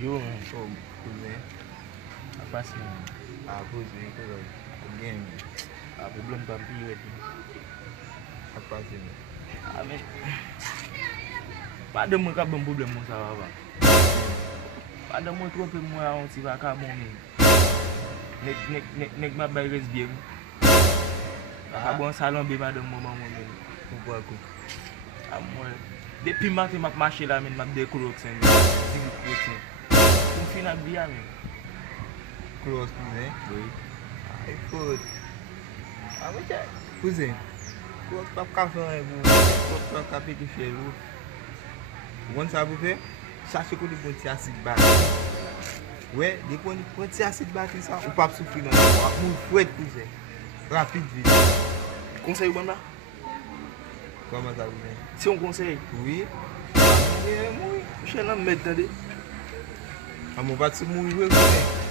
Yo men, Oh, cousin. apas men. Ah, cousin, cousin. Again, Problem pa piwet men. apa sih? Men, pa de mwen ka bon problem moun sa va. Pa de mwen trope mwen an si va ka bon men. Nek ma bay resbiye men. Ka bon salon be madame mwen men. Pourquoi quoi? Mwen, depi matin map mache la men, map de krok sen. Digi krok sen. Mwen fin ak biya men. Close, cousin. Oui. Ah, écoute. Ah, mais tiens, cousin. Close pas café vous. Close pas café qui fait l'eau. Vous ça vous fait? Cherchez que des petits acides bas. Ouais, des petits acides bas ça. Ou pas souffrir dans la voie. Ou fouette, cousin. Rapide, vite. Conseil ou ban la? Comment ça vous fait? Si on conseil, Oui. mwen chen nan met tade. Ah, mon va te mourir, cousin.